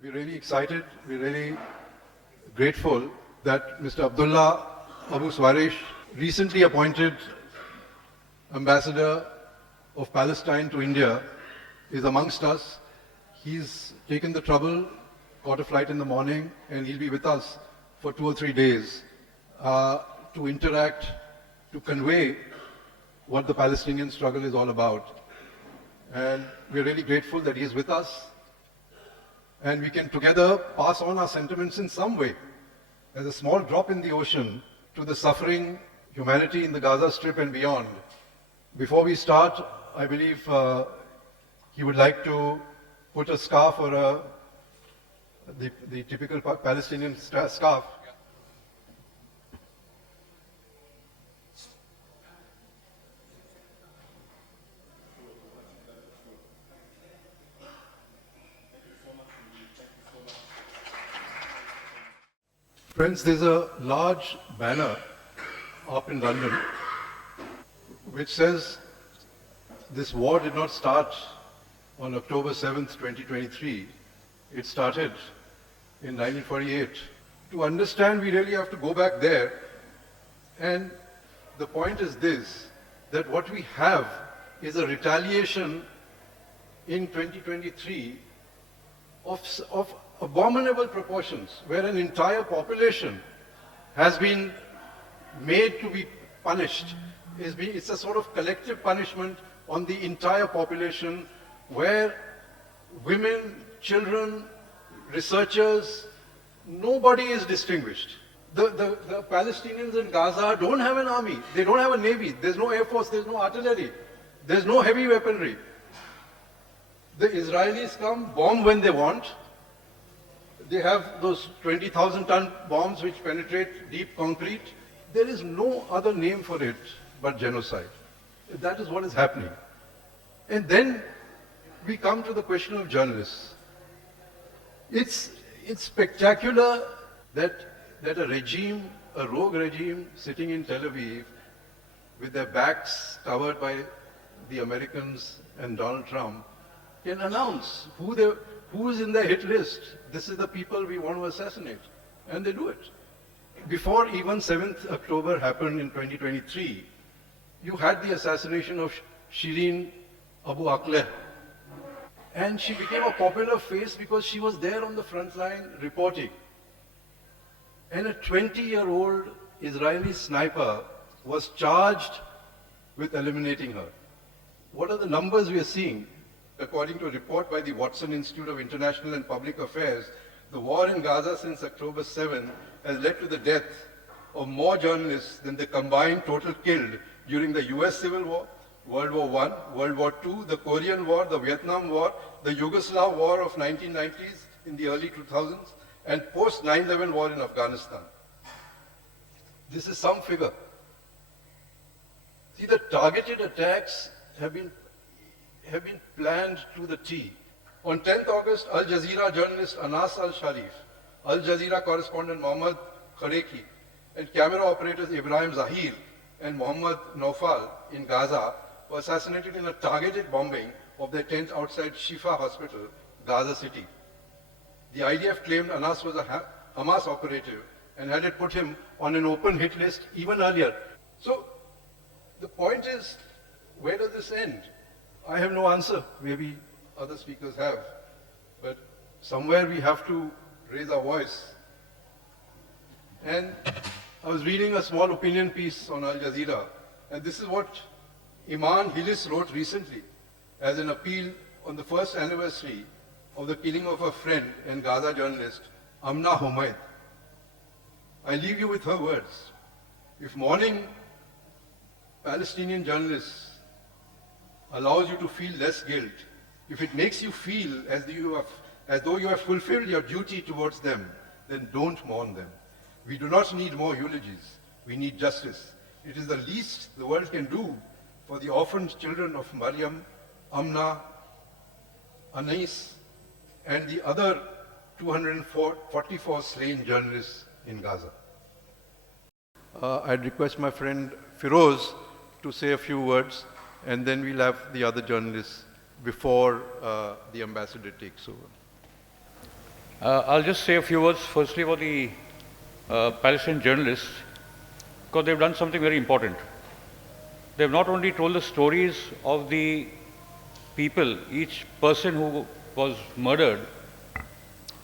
We're really excited, we're really grateful that Mr. Abdullah Abu Swarish, recently appointed Ambassador of Palestine to India, is amongst us. He's taken the trouble, caught a flight in the morning, and he'll be with us for 2 or 3 days to interact, to convey what the Palestinian struggle is all about. And we're really grateful that he is with us, and we can together pass on our sentiments in some way, as a small drop in the ocean, to the suffering humanity in the Gaza Strip and beyond. Before we start, I believe he would like to put a scarf or the typical Palestinian scarf. Friends, there's a large banner up in London which says this war did not start on October 7th, 2023. It started in 1948. To understand, we really have to go back there. And the point is this, that what we have is a retaliation in 2023 of abominable proportions, where an entire population has been made to be punished. It's a sort of collective punishment on the entire population, where women, children, researchers, nobody is distinguished. The Palestinians in Gaza don't have an army, they don't have a navy, there's no air force, there's no artillery, there's no heavy weaponry. The Israelis come, bomb when they want. They have those 20,000-ton bombs which penetrate deep concrete. There is no other name for it but genocide. That is what is happening. And then we come to the question of journalists. It's spectacular that a regime, a rogue regime sitting in Tel Aviv with their backs covered by the Americans and Donald Trump can announce who is in their hit list. This is the people we want to assassinate. And they do it. Before even 7th October happened in 2023, you had the assassination of Shireen Abu Akleh. And she became a popular face because she was there on the front line reporting. And a 20-year-old Israeli sniper was charged with eliminating her. What are the numbers we are seeing? According to a report by the Watson Institute of International and Public Affairs, the war in Gaza since October 7 has led to the death of more journalists than the combined total killed during the US Civil War, World War I, World War II, the Korean War, the Vietnam War, the Yugoslav War of 1990s in the early 2000s, and post 9/11 war in Afghanistan. This is some figure. See, the targeted attacks have been planned to the T. On 10th August, Al Jazeera journalist Anas al-Sharif, Al Jazeera correspondent Mohammad Khareki, and camera operators Ibrahim Zahir and Mohammad Naufal in Gaza were assassinated in a targeted bombing of their tent outside Shifa Hospital, Gaza City. The IDF claimed Anas was a Hamas operative and had it put him on an open hit list even earlier. So the point is, where does this end? I have no answer. Maybe other speakers have. But somewhere we have to raise our voice. And I was reading a small opinion piece on Al Jazeera, and this is what Iman Hillis wrote recently as an appeal on the first anniversary of the killing of a friend and Gaza journalist, Amna Humaid. I leave you with her words. If mourning Palestinian journalists allows you to feel less guilt, if it makes you feel as though you have fulfilled your duty towards them, then don't mourn them. We do not need more eulogies. We need justice. It is the least the world can do for the orphaned children of Maryam, Amna, Anais, and the other 244 slain journalists in Gaza. I'd request my friend Firoz to say a few words, and then we'll have the other journalists before the ambassador takes over. I'll just say a few words firstly about the Palestinian journalists, because they've done something very important. They've not only told the stories of the people, each person who was murdered,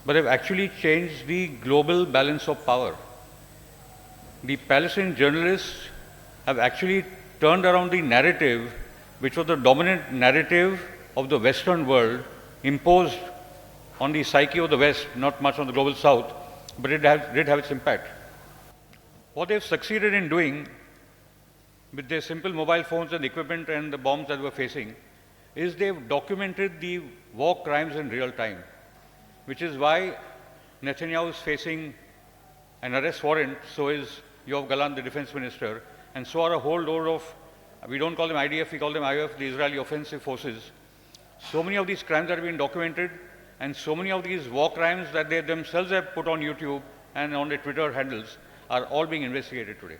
but they've actually changed the global balance of power. The Palestinian journalists have actually turned around the narrative, which was the dominant narrative of the Western world, imposed on the psyche of the West, not much on the global South, but it did have its impact. What they've succeeded in doing with their simple mobile phones and equipment and the bombs that we're facing is they've documented the war crimes in real time, which is why Netanyahu is facing an arrest warrant, so is Yoav Gallant, the defense minister, and so are a whole load of, we don't call them IDF, we call them IOF, the Israeli Offensive Forces. So many of these crimes that have been documented, and so many of these war crimes that they themselves have put on YouTube and on their Twitter handles are all being investigated today.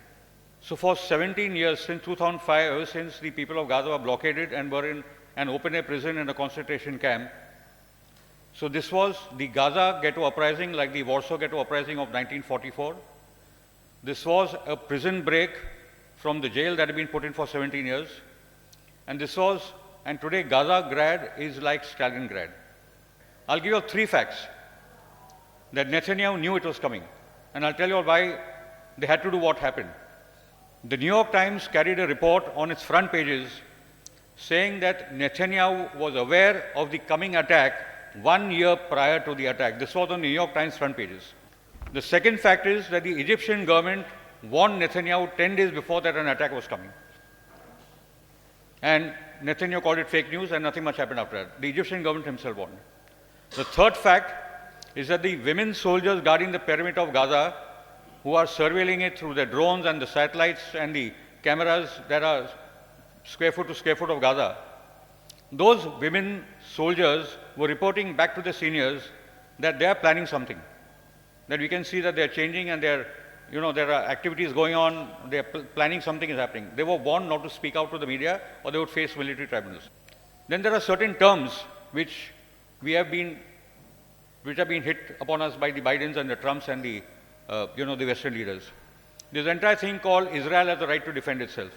So for 17 years, since 2005, ever since the people of Gaza were blockaded and were in an open-air prison and a concentration camp, so this was the Gaza Ghetto Uprising, like the Warsaw Ghetto Uprising of 1944. This was a prison break from the jail that had been put in for 17 years. And today Gaza Grad is like Stalingrad. I'll give you 3 facts that Netanyahu knew it was coming. And I'll tell you why they had to do what happened. The New York Times carried a report on its front pages saying that Netanyahu was aware of the coming attack 1 year prior to the attack. This was on the New York Times front pages. The second fact is that the Egyptian government warned Netanyahu 10 days before that an attack was coming. And Netanyahu called it fake news and nothing much happened after that. The Egyptian government himself warned. The third fact is that the women soldiers guarding the perimeter of Gaza, who are surveilling it through their drones and the satellites and the cameras that are square foot to square foot of Gaza, those women soldiers were reporting back to the seniors that they are planning something. That we can see that they are changing and there are activities going on, they are planning something is happening. They were warned not to speak out to the media or they would face military tribunals. Then there are certain terms which have been hit upon us by the Bidens and the Trumps and the Western leaders. There's an entire thing called Israel has the right to defend itself.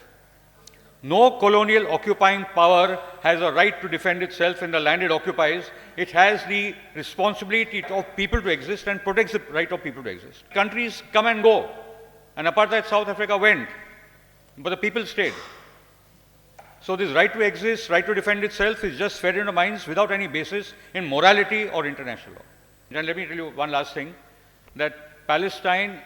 No colonial occupying power has a right to defend itself in the land it occupies. It has the responsibility of people to exist and protects the right of people to exist. Countries come and go, and apartheid South Africa went, but the people stayed. So this right to exist, right to defend itself is just fed into minds without any basis in morality or international law. And let me tell you one last thing, that Palestine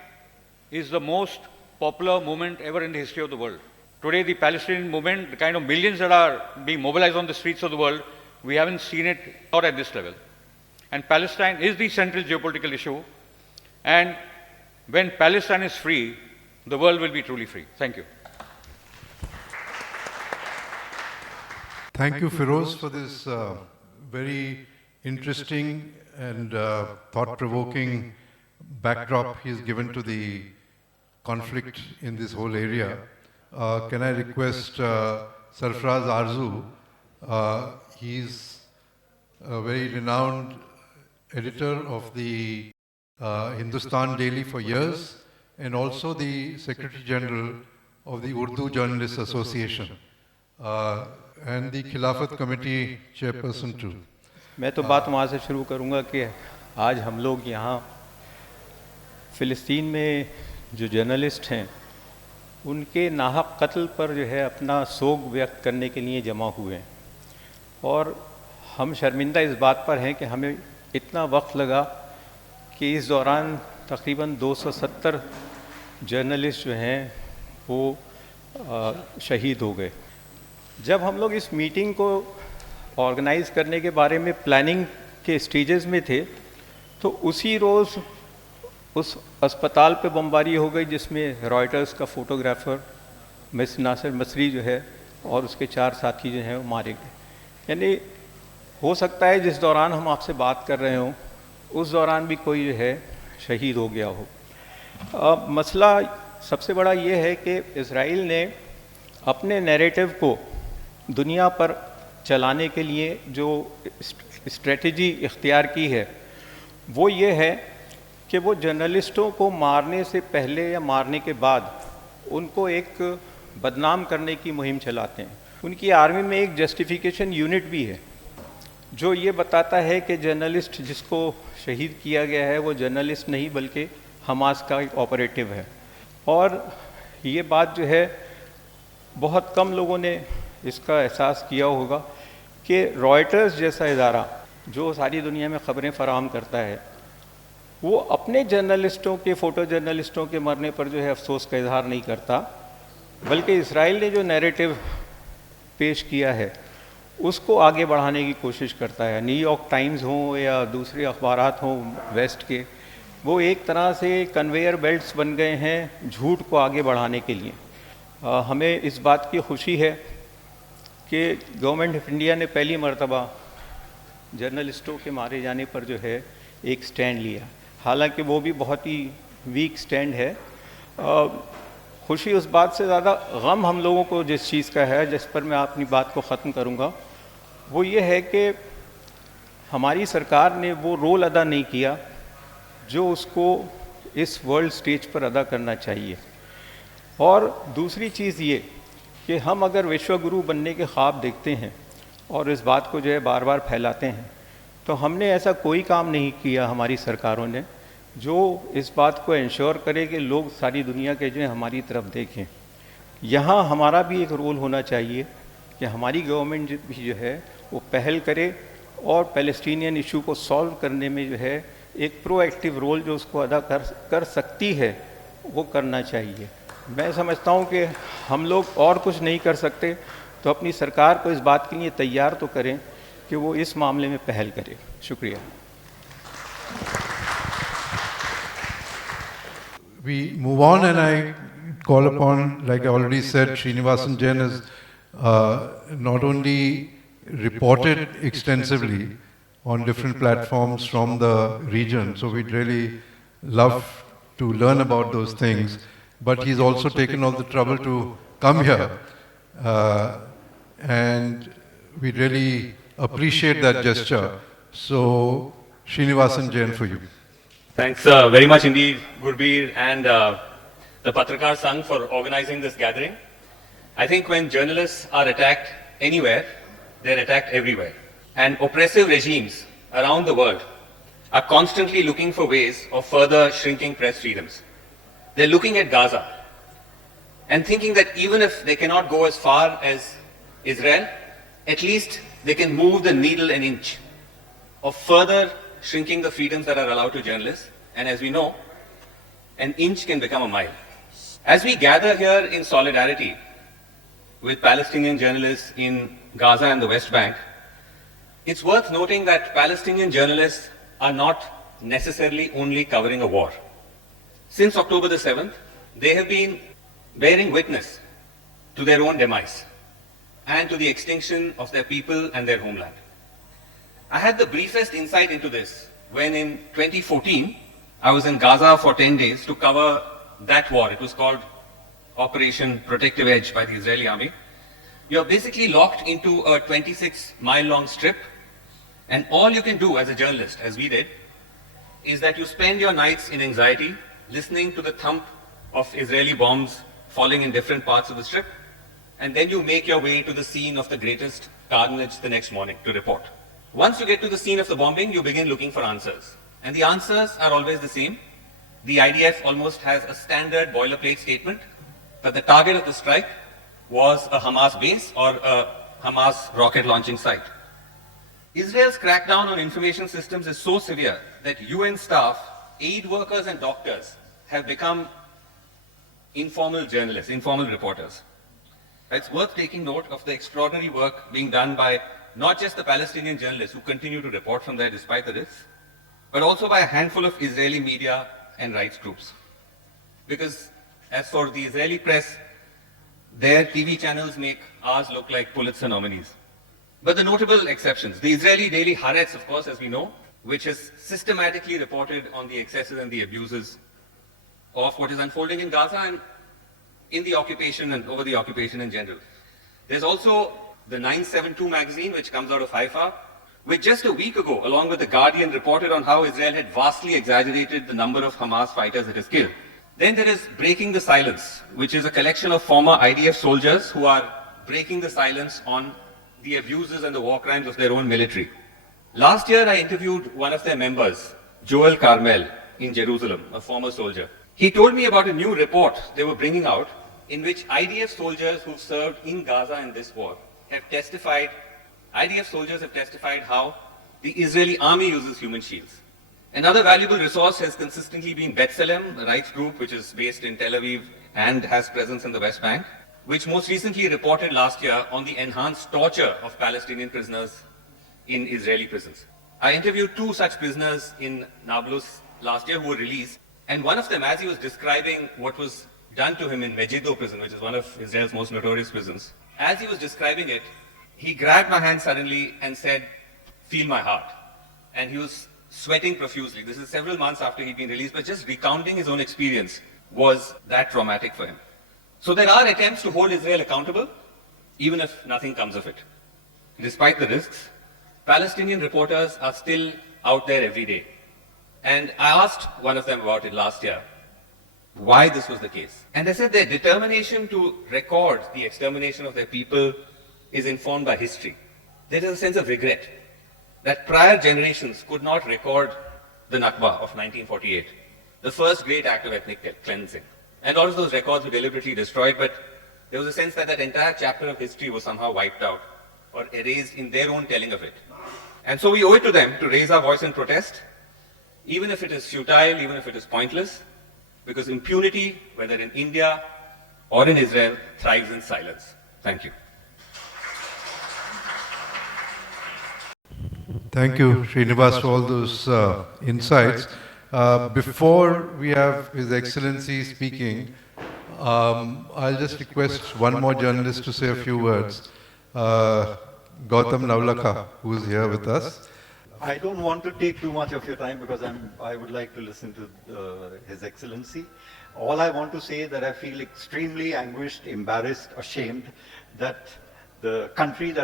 is the most popular movement ever in the history of the world. Today, the Palestinian movement, the kind of millions that are being mobilized on the streets of the world, we haven't seen it not at this level. And Palestine is the central geopolitical issue. And when Palestine is free, the world will be truly free. Thank you. Thank you, Feroz, for this very interesting and thought-provoking backdrop he's given to the conflict in this whole area. Can I request Sarfraz Arzu? He's a very renowned editor of the Hindustan Daily for years and also the Secretary General of the Urdu Journalists Association and the Khilafat Committee Chairperson too. मैं तो बात वहाँ से शुरू करूँगा कि आज हम लोग यहाँ फ़िलिस्तीन में जो जर्नलिस्ट हैं उनके नाहक कत्ल पर जो है अपना सोग व्यक्त करने के लिए जमा हुए हैं और हम शर्मिंदा इस बात पर हैं कि हमें इतना वक्त लगा कि इस दौरान तकरीबन 270 जर्नलिस्ट जो हैं वो शहीद हो गए। जब हम लोग इस मीटिंग को ऑर्गेनाइज़ करने के बारे में प्लानिंग के स्टेजेस में थे तो उसी रोज़ उस अस्पताल पे बमबारी हो गई जिसमें रॉयटर्स का फ़ोटोग्राफ़र मिस नासिर मसरी जो है और उसके 4 साथी जो हैं वो मारे गए। यानी हो सकता है जिस दौरान हम आपसे बात कर रहे हों उस दौरान भी कोई जो है शहीद हो गया हो। मसला सबसे बड़ा ये है कि इज़राइल ने अपने नैरेटिव को दुनिया पर चलाने के लिए जो स्ट्रेटजी इख्तियार की है वो ये है कि वो जर्नलिस्टों को मारने से पहले या मारने के बाद उनको एक बदनाम करने की मुहिम चलाते हैं। उनकी आर्मी में एक जस्टिफिकेशन यूनिट भी है जो ये बताता है कि जर्नलिस्ट जिसको शहीद किया गया है वो जर्नलिस्ट नहीं बल्कि हमास का एक ऑपरेटिव है। और ये बात जो है बहुत कम लोगों ने इसका एहसास किया होगा कि रॉयटर्स जैसा इदारा जो सारी दुनिया में ख़बरें फराहम करता है वो अपने जर्नलिस्टों के फ़ोटो जर्नलिस्टों के मरने पर जो है अफसोस का इजहार नहीं करता, बल्कि इसराइल ने जो नैरेटिव पेश किया है उसको आगे बढ़ाने की कोशिश करता है। न्यूयॉर्क टाइम्स हो या दूसरे अखबारात हों वेस्ट के, वो एक तरह से कन्वेयर बेल्ट्स बन गए हैं झूठ को आगे बढ़ाने के लिए। हमें इस बात की खुशी है कि गवर्नमेंट ऑफ इंडिया ने पहली मर्तबा जर्नलिस्टों के मारे जाने पर जो है एक स्टैंड लिया, हालांकि वो भी बहुत ही वीक स्टैंड है। खुशी उस बात से ज़्यादा गम हम लोगों को जिस चीज़ का है, जिस पर मैं अपनी बात को ख़त्म करूँगा, वो ये है कि हमारी सरकार ने वो रोल अदा नहीं किया जो उसको इस वर्ल्ड स्टेज पर अदा करना चाहिए। और दूसरी चीज़ ये कि हम अगर विश्वगुरु बनने के ख्वाब देखते हैं और इस बात को जो है बार बार फैलाते हैं, तो हमने ऐसा कोई काम नहीं किया हमारी सरकारों ने जो इस बात को इंश्योर करे कि लोग सारी दुनिया के जो है हमारी तरफ देखें। यहाँ हमारा भी एक रोल होना चाहिए कि हमारी गवर्नमेंट भी जो है वो पहल करे और पैलेस्टीनियन इशू को सॉल्व करने में जो है एक प्रोएक्टिव रोल जो उसको अदा कर सकती है वो करना चाहिए। मैं समझता हूँ कि हम लोग और कुछ नहीं कर सकते तो अपनी सरकार को इस बात के लिए तैयार तो करें कि वो इस मामले में पहल करे। शुक्रिया। We move on, and I call upon, like I already said, Srinivasan Jain has not only reported extensively on different platforms from the region, so we'd really love to learn about those things, but he's also taken all the trouble to come here, and we really appreciate that gesture. So, Srinivasan Jain for you. Thanks very much indeed, Gurbir and the Patrakar Sangh for organizing this gathering. I think when journalists are attacked anywhere, they're attacked everywhere. And oppressive regimes around the world are constantly looking for ways of further shrinking press freedoms. They're looking at Gaza and thinking that even if they cannot go as far as Israel, at least they can move the needle an inch of further shrinking the freedoms that are allowed to journalists. And as we know, an inch can become a mile. As we gather here in solidarity with Palestinian journalists in Gaza and the West Bank, it's worth noting that Palestinian journalists are not necessarily only covering a war. Since October the 7th, they have been bearing witness to their own demise and to the extinction of their people and their homeland. I had the briefest insight into this when in 2014, I was in Gaza for 10 days to cover that war. It was called Operation Protective Edge by the Israeli army. You're basically locked into a 26-mile-long strip, and all you can do as a journalist, as we did, is that you spend your nights in anxiety, listening to the thump of Israeli bombs falling in different parts of the strip, and then you make your way to the scene of the greatest carnage the next morning to report. Once you get to the scene of the bombing, you begin looking for answers. And the answers are always the same. The IDF almost has a standard boilerplate statement that the target of the strike was a Hamas base or a Hamas rocket launching site. Israel's crackdown on information systems is so severe that UN staff, aid workers and doctors have become informal journalists, informal reporters. It's worth taking note of the extraordinary work being done by not just the Palestinian journalists who continue to report from there despite the risks, but also by a handful of Israeli media and rights groups. Because as for the Israeli press, their TV channels make ours look like Pulitzer nominees. But the notable exceptions, the Israeli daily Haaretz, of course, as we know, which has systematically reported on the excesses and the abuses of what is unfolding in Gaza and in the occupation and over the occupation in general. There's also the 972 magazine, which comes out of Haifa, which just a week ago, along with The Guardian, reported on how Israel had vastly exaggerated the number of Hamas fighters it has killed. Then there is Breaking the Silence, which is a collection of former IDF soldiers who are breaking the silence on the abuses and the war crimes of their own military. Last year, I interviewed one of their members, Joel Carmel, in Jerusalem, a former soldier. He told me about a new report they were bringing out in which IDF soldiers who've served in Gaza in this war have testified, IDF soldiers have testified how the Israeli army uses human shields. Another valuable resource has consistently been B'Tselem, a rights group which is based in Tel Aviv and has presence in the West Bank, which most recently reported last year on the enhanced torture of Palestinian prisoners in Israeli prisons. I interviewed 2 such prisoners in Nablus last year who were released, and one of them, as he was describing what was done to him in Megiddo prison, which is one of Israel's most notorious prisons, as he was describing it, he grabbed my hand suddenly and said, "Feel my heart." And he was sweating profusely. This is several months after he'd been released, but just recounting his own experience was that traumatic for him. So there are attempts to hold Israel accountable, even if nothing comes of it. Despite the risks, Palestinian reporters are still out there every day. And I asked one of them about it last year, why this was the case. And they said their determination to record the extermination of their people is informed by history. There is a sense of regret that prior generations could not record the Nakba of 1948, the first great act of ethnic cleansing. And all of those records were deliberately destroyed, but there was a sense that that entire chapter of history was somehow wiped out or erased in their own telling of it. And so we owe it to them to raise our voice in protest, even if it is futile, even if it is pointless, because impunity, whether in India or in Israel, thrives in silence. Thank you. Thank you, Srinivas, for all those insights. Before we have His Excellency speaking, I'll just request one more journalist to say a few words. Gautam Navlakha, who is here with us. I don't want to take too much of your time because I would like to listen to His Excellency. All I want to say is that I feel extremely anguished, embarrassed, ashamed that the country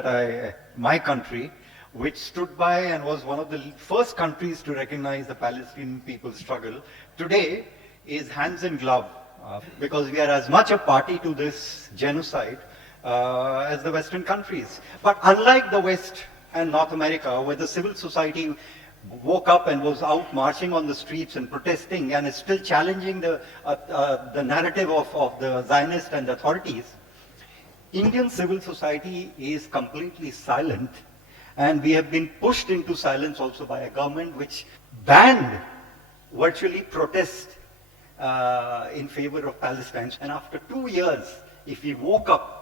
my country, which stood by and was one of the first countries to recognize the Palestinian people's struggle, today is hands in glove because we are as much a party to this genocide as the Western countries. But unlike the West and North America, where the civil society woke up and was out marching on the streets and protesting and is still challenging the narrative of the Zionists and the authorities, Indian civil society is completely silent, and we have been pushed into silence also by a government which banned virtually protest in favor of Palestine. And after 2 years, if we woke up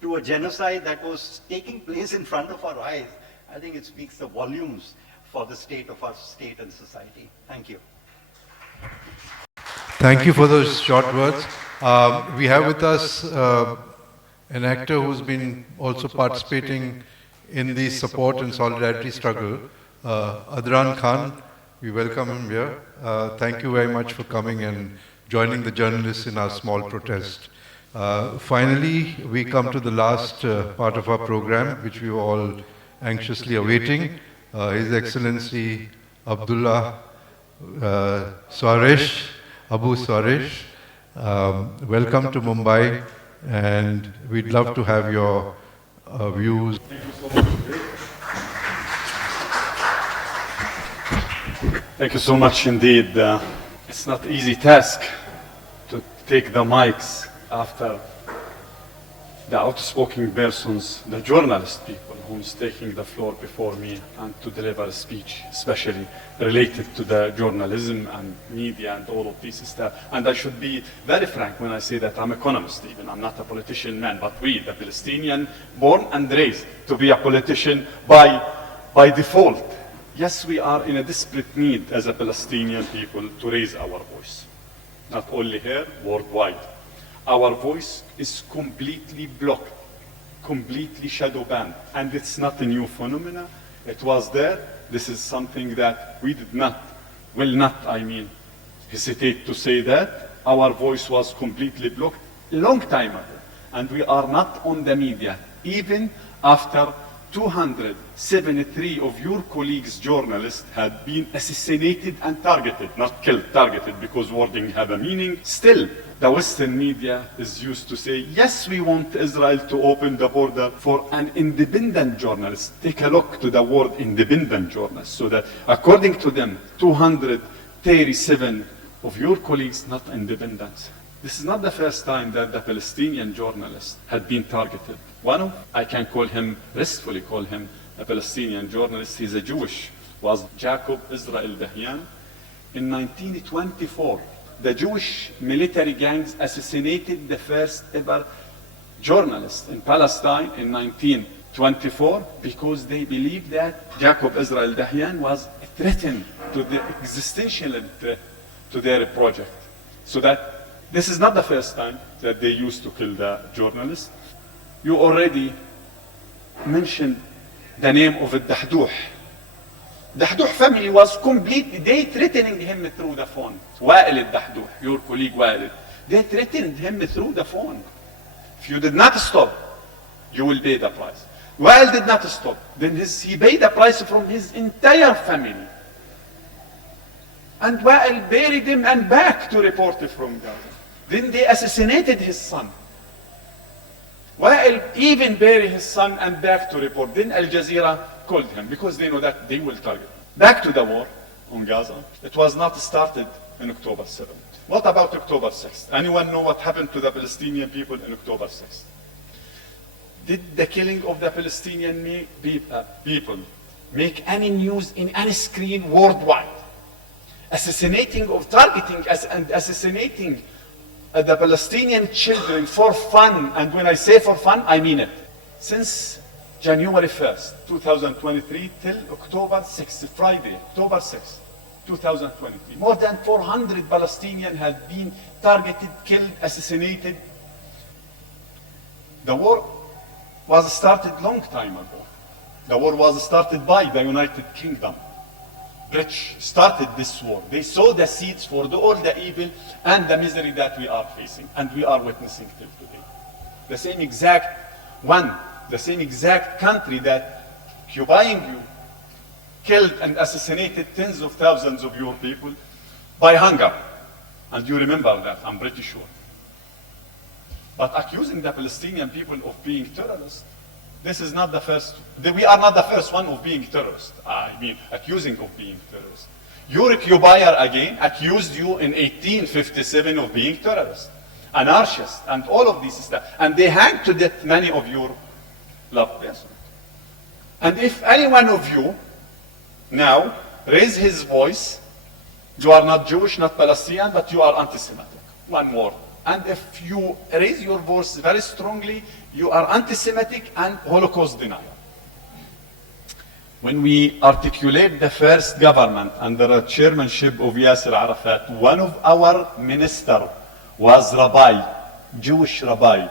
to a genocide that was taking place in front of our eyes, I think it speaks the volumes for the state of our state and society. Thank you. Thank you for those short words. We have with us an actor who's been also participating in the support and solidarity struggle, Adran Khan. We welcome him here. Thank you very much for coming and joining the journalists in our small protest. Finally, we come to the last part of our program, which we were all anxiously awaiting. His Excellency Abdullah Abu Swaresh. Welcome to Mumbai, and we'd love to have your views. Thank you so much indeed. It's not an easy task to take the mics after the outspoken persons, the journalist people who's taking the floor before me, and to deliver a speech, especially related to the journalism and media and all of this stuff. And I should be very frank when I say that I'm an economist even. I'm not a politician man, but we, the Palestinian, born and raised to be a politician by default. Yes, we are in a desperate need as a Palestinian people to raise our voice. Not only here, worldwide. Our voice is completely blocked, completely shadow banned. And it's not a new phenomenon. It was there. This is something that we will not hesitate to say that. Our voice was completely blocked a long time ago. And we are not on the media, even after 273 of your colleagues, journalists, had been assassinated and targeted, not killed, targeted, because wording had a meaning. Still, the Western media is used to say, yes, we want Israel to open the border for an independent journalist. Take a look to the word independent journalist, so that according to them, 237 of your colleagues not independent. This is not the first time that the Palestinian journalist had been targeted. One of, I can call him, restfully call him a Palestinian journalist, he's a Jewish, was Jacob Israel Dahian. In 1924, the Jewish military gangs assassinated the first ever journalist in Palestine in 1924 because they believed that Jacob Israel Dahian was a threat to the existential threat to their project. So that this is not the first time that they used to kill the journalist. You already mentioned the name of the Dahduh. Dahduh family was completely, they threatening him through the phone. Wa'il al-Dahduh, your colleague Wa'il, they threatened him through the phone. If you did not stop, you will pay the price. Wa'il did not stop. Then he paid the price from his entire family. And Wa'il buried him and back to report from Gaza. Then they assassinated his son. Wa'il even buried his son and back to report. Then Al Jazeera called him because they know that they will target him. Back to the war on Gaza. It was not started on October 7th. What about October 6th? Anyone know what happened to the Palestinian people on October 6th? Did the killing of the Palestinian people make any news in any screen worldwide? Assassinating of targeting and assassinating the Palestinian children for fun, and when I say for fun, I mean it. Since January 1st, 2023 till October 6th, Friday, October 6th, 2023, more than 400 Palestinians have been targeted, killed, assassinated. The war was started long time ago. The war was started by the United Kingdom. British started this war. They sowed the seeds for all the evil and the misery that we are facing and we are witnessing till today. The same exact country that occupying you killed and assassinated tens of thousands of your people by hunger. And you remember that, I'm pretty sure. But accusing the Palestinian people of being terrorists, this is not the first, we are not the first one of being terrorists. I mean, accusing of being terrorists. Your occupier again accused you in 1857 of being terrorists, anarchists, and all of these stuff. And they hanged to death many of your loved persons. And if any one of you now raise his voice, you are not Jewish, not Palestinian, but you are anti-Semitic. One word. And if you raise your voice very strongly, you are anti-Semitic and Holocaust denier. When we articulate the first government under the chairmanship of Yasser Arafat, one of our ministers was Jewish Rabbi,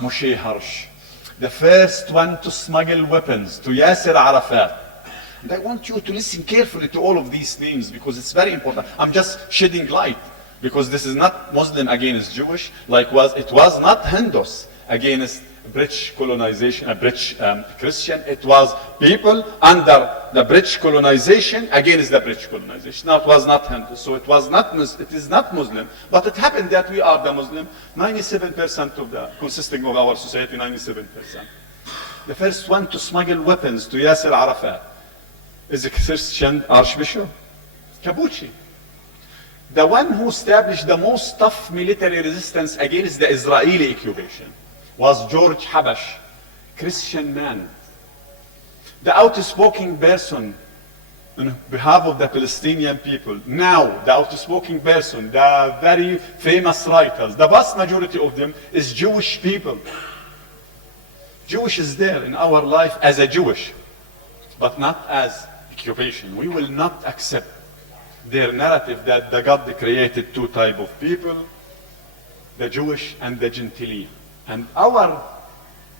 Moshe Harsh, the first one to smuggle weapons to Yasser Arafat. And I want you to listen carefully to all of these names because it's very important. I'm just shedding light because this is not Muslim against Jewish, it was not Hindus against British colonization, a British Christian. It was people under the British colonization against the British colonization. Now it was not Hindus, so it is not Muslim. But it happened that we are the Muslim, 97% of the consisting of our society, 97%. The first one to smuggle weapons to Yasser Arafat is a Christian Archbishop, Kabuchi. The one who established the most tough military resistance against the Israeli occupation was George Habash, Christian man. The outspoken person on behalf of the Palestinian people. Now, the outspoken person, the very famous writers, the vast majority of them is Jewish people. Jewish is there in our life as a Jewish, but not as occupation. We will not accept their narrative that the God created two types of people, the Jewish and the Gentile. And our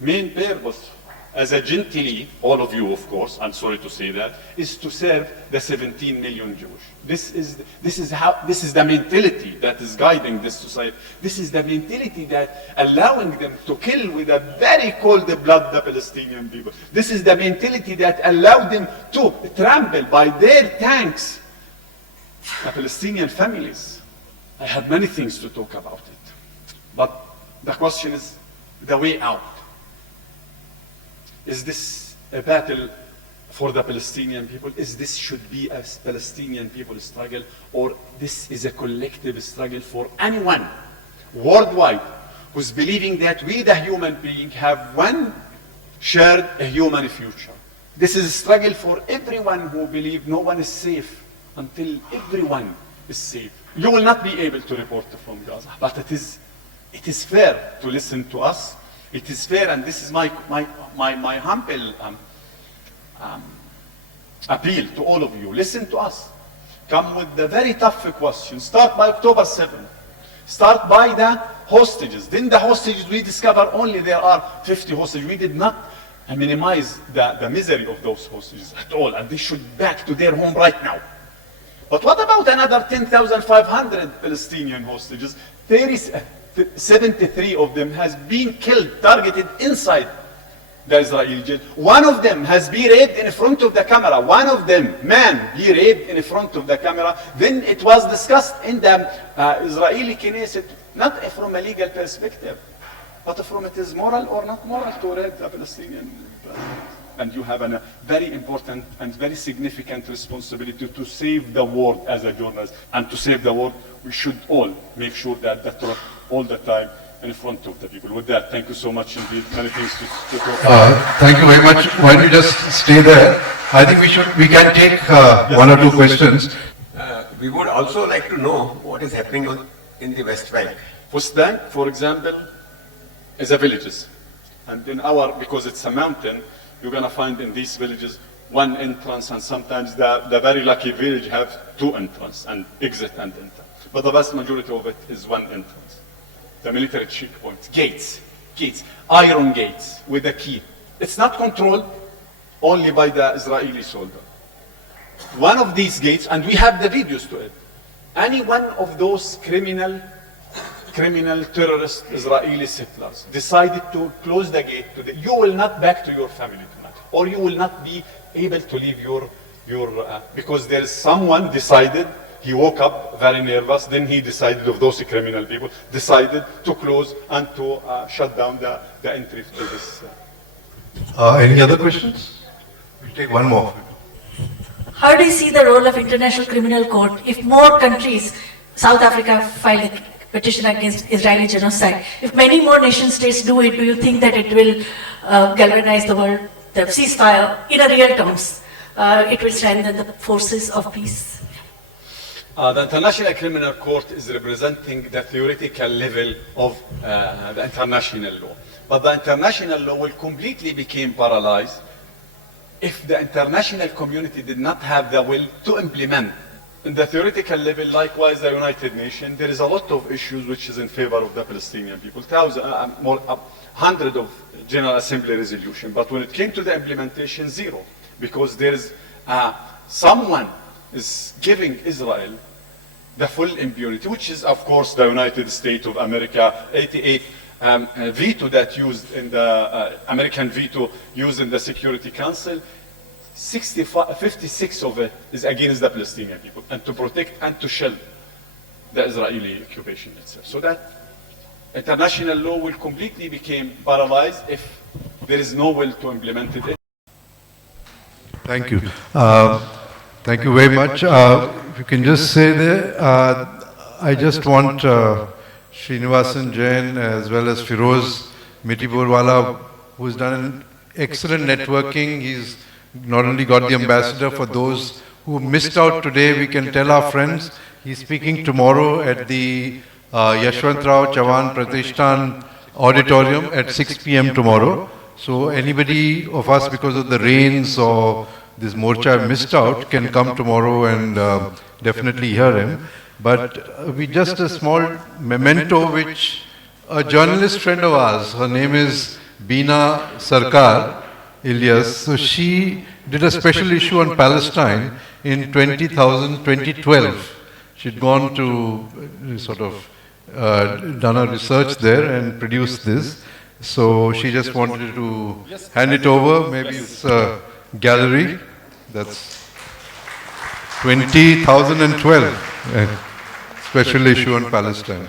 main purpose as a gently, all of you, of course, I'm sorry to say that, is to serve the 17 million Jewish. This is the mentality that is guiding this society. This is the mentality that allowing them to kill with a very cold blood the Palestinian people. This is the mentality that allowed them to trample by their tanks the Palestinian families. I have many things to talk about it. But the question is the way out. Is this a battle for the Palestinian people? Is this should be a Palestinian people struggle, or this is a collective struggle for anyone worldwide who's believing that we, the human being, have one shared a human future? This is a struggle for everyone who believes no one is safe until everyone is safe. You will not be able to report from Gaza, but it is fair to listen to us. It is fair, and this is my humble appeal to all of you. Listen to us. Come with the very tough question. Start by October 7th. Start by the hostages. Then the hostages, we discover only there are 50 hostages. We did not minimize the misery of those hostages at all, and they should back to their home right now. But what about another 10,500 Palestinian hostages? 73 of them has been killed, targeted inside the Israeli jail. One of them has been raped in front of the camera. One of them, man, be raped in front of the camera. Then it was discussed in the Israeli Knesset, not from a legal perspective, but from it is moral or not moral to rape the Palestinian. And you have a very important and very significant responsibility to save the world as a journalist. And to save the world, we should all make sure that the truth all the time in front of the people. With that, thank you so much indeed. Many things to talk about. Thank you very much. Why don't you just stay there? I think we can take one or two questions. We would also like to know what is happening in the West Bank. West Bank, for example, is a villages. And in because it's a mountain, you're going to find in these villages one entrance, and sometimes the very lucky village have two entrances, and exit and enter. But the vast majority of it is one entrance. The military checkpoints, gates, iron gates with a key. It's not controlled only by the Israeli soldier. One of these gates, and we have the videos to it, any one of those criminal terrorist Israeli settlers decided to close the gate today, you will not back to your family tonight, or you will not be able to leave your because there is someone decided. He woke up very nervous, then he decided, of those criminal people, decided to close and to shut down the entry to this. Any other questions? We'll take one more. How do you see the role of International Criminal Court if more countries, South Africa filed a petition against Israeli genocide, if many more nation states do it, do you think that it will galvanize the world, the ceasefire, in a real terms? It will strengthen the forces of peace? The International Criminal Court is representing the theoretical level of the international law. But the international law will completely become paralyzed if the international community did not have the will to implement. In the theoretical level, likewise, the United Nations, there is a lot of issues which is in favor of the Palestinian people. Hundreds of General Assembly resolutions. But when it came to the implementation, zero. Because there is someone is giving Israel the full impunity, which is, of course, the United States of America, 88 veto that used in the American veto used in the Security Council. 56 of it is against the Palestinian people, and to protect and to shield the Israeli occupation itself. So that international law will completely become paralyzed if there is no will to implement it. Thank you. Thank you very much. If you can just say there, I just want Srinivasan Jain as well as Firoz Mitiburwala, who's done an excellent networking. He's not only got the ambassador for those who missed out today, we can tell our friends. He's speaking tomorrow at the Yashwantrao Chavan Pratishthan Auditorium at 6 p.m. tomorrow. So anybody of us, because of the rains or this morcha missed out, can come tomorrow and definitely hear him. But we just a small memento which a journalist friend of ours, her name is Beena Sarkar, Ilyas. So she did a special issue on Palestine in 2012. She'd gone to sort of done a research there and produced this. So she just wanted to hand it over. Maybe it's a gallery. That's 2012 special issue on Palestine.